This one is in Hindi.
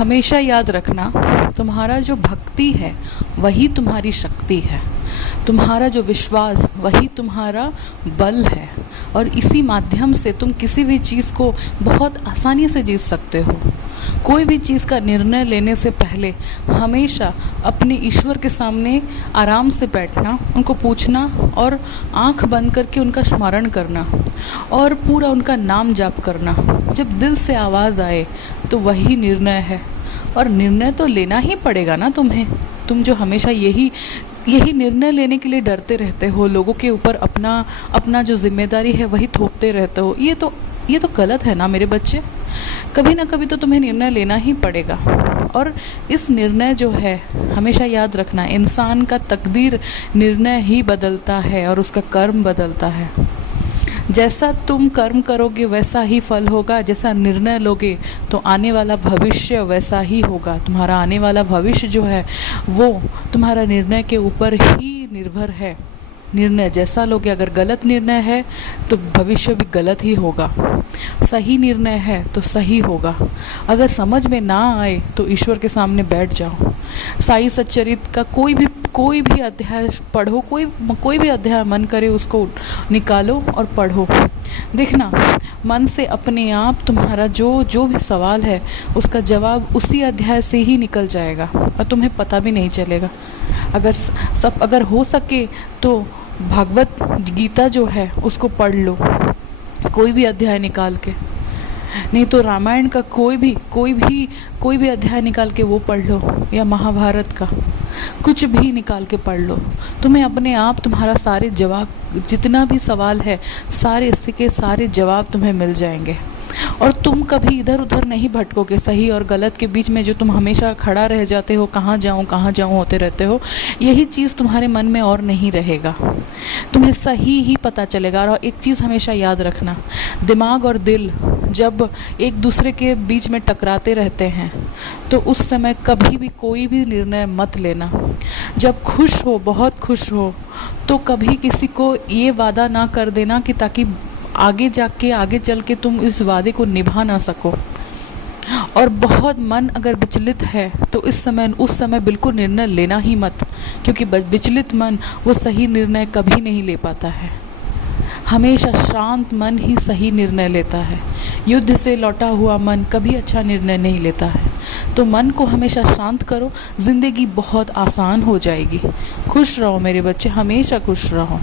हमेशा याद रखना, तुम्हारा जो भक्ति है वही तुम्हारी शक्ति है, तुम्हारा जो विश्वास वही तुम्हारा बल है, और इसी माध्यम से तुम किसी भी चीज़ को बहुत आसानी से जीत सकते हो। कोई भी चीज़ का निर्णय लेने से पहले हमेशा अपने ईश्वर के सामने आराम से बैठना, उनको पूछना और आंख बंद करके उनका स्मरण करना और पूरा उनका नाम जाप करना। जब दिल से आवाज़ आए तो वही निर्णय है, और निर्णय तो लेना ही पड़ेगा ना तुम्हें। तुम जो हमेशा यही निर्णय लेने के लिए डरते रहते हो, लोगों के ऊपर अपना जो जिम्मेदारी है वही थोपते रहते हो, ये तो गलत है ना मेरे बच्चे। कभी ना कभी तो तुम्हें निर्णय लेना ही पड़ेगा, और इस निर्णय जो है हमेशा याद रखना, इंसान का तकदीर निर्णय ही बदलता है और उसका कर्म बदलता है। जैसा तुम कर्म करोगे वैसा ही फल होगा, जैसा निर्णय लोगे तो आने वाला भविष्य वैसा ही होगा। तुम्हारा आने वाला भविष्य जो है वो तुम्हारा निर्णय के ऊपर ही निर्भर है। निर्णय जैसा लोगे, अगर गलत निर्णय है तो भविष्य भी गलत ही होगा, सही निर्णय है तो सही होगा। अगर समझ में ना आए तो ईश्वर के सामने बैठ जाओ। साई सच्चरित का कोई भी अध्याय पढ़ो, कोई भी अध्याय मन करे उसको निकालो और पढ़ो। देखना, मन से अपने आप तुम्हारा जो भी सवाल है उसका जवाब उसी अध्याय से ही निकल जाएगा और तुम्हें पता भी नहीं चलेगा। अगर हो सके तो भागवत गीता जो है उसको पढ़ लो, कोई भी अध्याय निकाल के, नहीं तो रामायण का कोई भी अध्याय निकाल के वो पढ़ लो, या महाभारत का कुछ भी निकाल के पढ़ लो। तुम्हें अपने आप तुम्हारा सारे जवाब, जितना भी सवाल है सारे जवाब तुम्हें मिल जाएंगे, और तुम कभी इधर उधर नहीं भटकोगे। सही और गलत के बीच में जो तुम हमेशा खड़ा रह जाते हो, कहाँ जाऊँ होते रहते हो, यही चीज़ तुम्हारे मन में और नहीं रहेगा, तुम्हें सही ही पता चलेगा। और एक चीज़ हमेशा याद रखना, दिमाग और दिल जब एक दूसरे के बीच में टकराते रहते हैं तो उस समय कभी भी कोई भी निर्णय मत लेना। जब खुश हो, बहुत खुश हो, तो कभी किसी को ये वादा ना कर देना कि ताकि आगे चल के तुम इस वादे को निभा ना सको। और बहुत मन अगर विचलित है तो उस समय बिल्कुल निर्णय लेना ही मत, क्योंकि विचलित मन वो सही निर्णय कभी नहीं ले पाता है। हमेशा शांत मन ही सही निर्णय लेता है। युद्ध से लौटा हुआ मन कभी अच्छा निर्णय नहीं लेता है। तो मन को हमेशा शांत करो, ज़िंदगी बहुत आसान हो जाएगी। खुश रहो मेरे बच्चे, हमेशा खुश रहो।